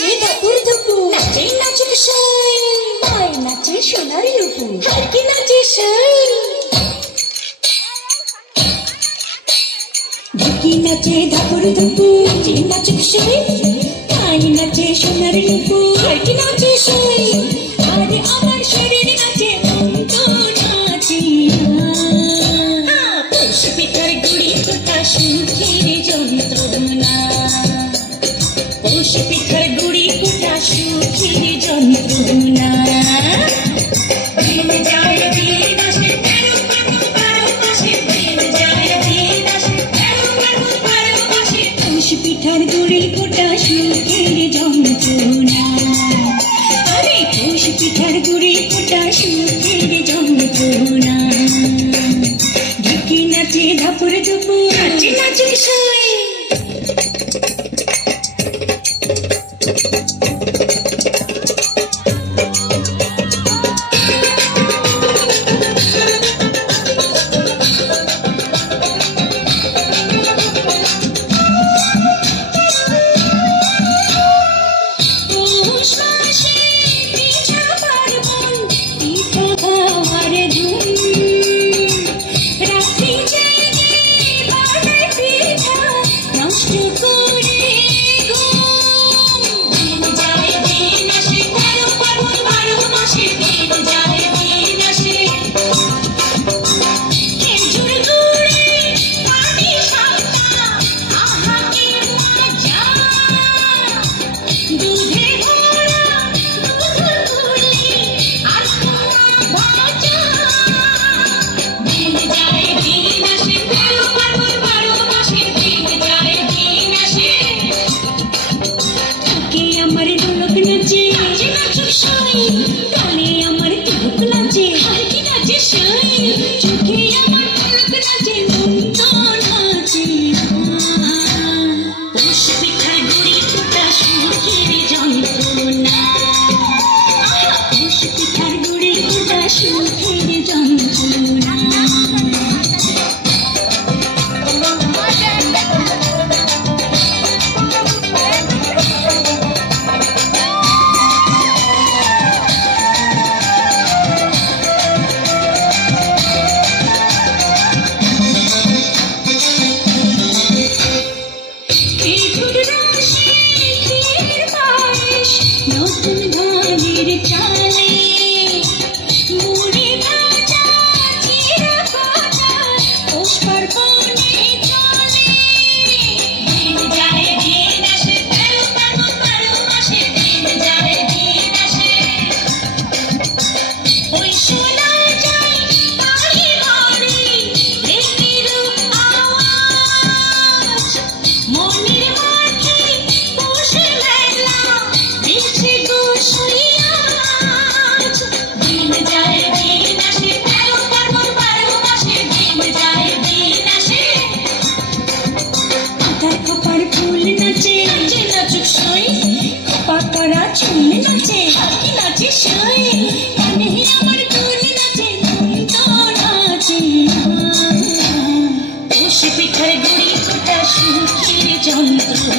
নাচে ধাপুর ধুপুর, নাচে নাচুক সাই, পায় নাচে সোনারি নুপুর, আর কি নাচে সাই। ঢুকি নাচে ধাপুর ধুপুর, নাচে নাচুক সাই, পায় নাচে সোনারি নুপুর, আর কি নাচে সাই। আরে আমার শরীর নাচে তো নাচি না, পৌষ পিঠার গুড়ি কোটা সুখের যন্ত্রণা, পৌষ পিঠার গুড়ি কোটা সুখের যন্ত্রণা। দিন যায় দিন আসে, তেরো ফাগুন বারো মাসে, দিন যায় দিন আসে, তেরো ফাগুন বারো মাসে, পৌষ পিঠার গুড়ি কোটা সুখের যন্ত্রণা। আরে পৌষ পিঠার গুড়ি কোটা সুখের যন্ত্রণা। ঢুকি নাচে ধাপুর ধুপুর, নাচে নাচুক সাই। পৌষ মাসে পিঠা পার্বণ, পিঠা খাওয়ার ধুম, রাত্রি জেগে বানায় পিঠা, নষ্ট করে ঘুম। দিন যায় দিন আসে, তেরো ফাগুন বারো মাসে, দিন যায় দিন আসে। খেজুর গুড়ে পানি সাতটা, আহা কি মজা। দুধে ভরা দুধপুলি আর পোয়া ভাজা। দিন যায় দিন আসে, তেরো ফাগুন বারো মাসে, দিন যায় দিন আসে। চোখে আমার ঢোলক নাচে, নাচে নাচুক সাই, কানে আমার ঢোলক নাচে, আর কি নাচে সাই। চোখে আমার ঢোলক নাচে, মন তো নাচে না। পৌষ পিঠার গুড়ি কোটা সুখের যন্ত্রণা, আহা পৌষ পিঠার গুড়ি কোটা সুখের যন্ত্রণা। খেজুর রসে ক্ষীর পায়েস, নতুন ধানের চালে, মুড়ি ভাজা চিড়া কাটা, পৌষ পার্বণে চলে। দিন যায় দিন আসে, তেরো ফাগুন বারো মাসে, দিন যায় দিন আসে। ওই শোনা যায় বাড়ি বাড়ি ঢেকির আওয়াজ, মনের মাঝে পৌষ মেলা দিচ্ছে গো সইয়াজ। দিন যায় দিন আসে, তেরো ফাগুন বারো মাসে, দিন যায় দিন আসে। মাথার খোপার ফুল নাচে, নাচে নাচুক সাই, খোপা করা চুল নাচে, আর কি নাচে সাই। কানে আমার দুল নাচে, মন তো নাচে না। পৌষ পিঠার গুড়ি কোটা সুখের যন্ত্রণা।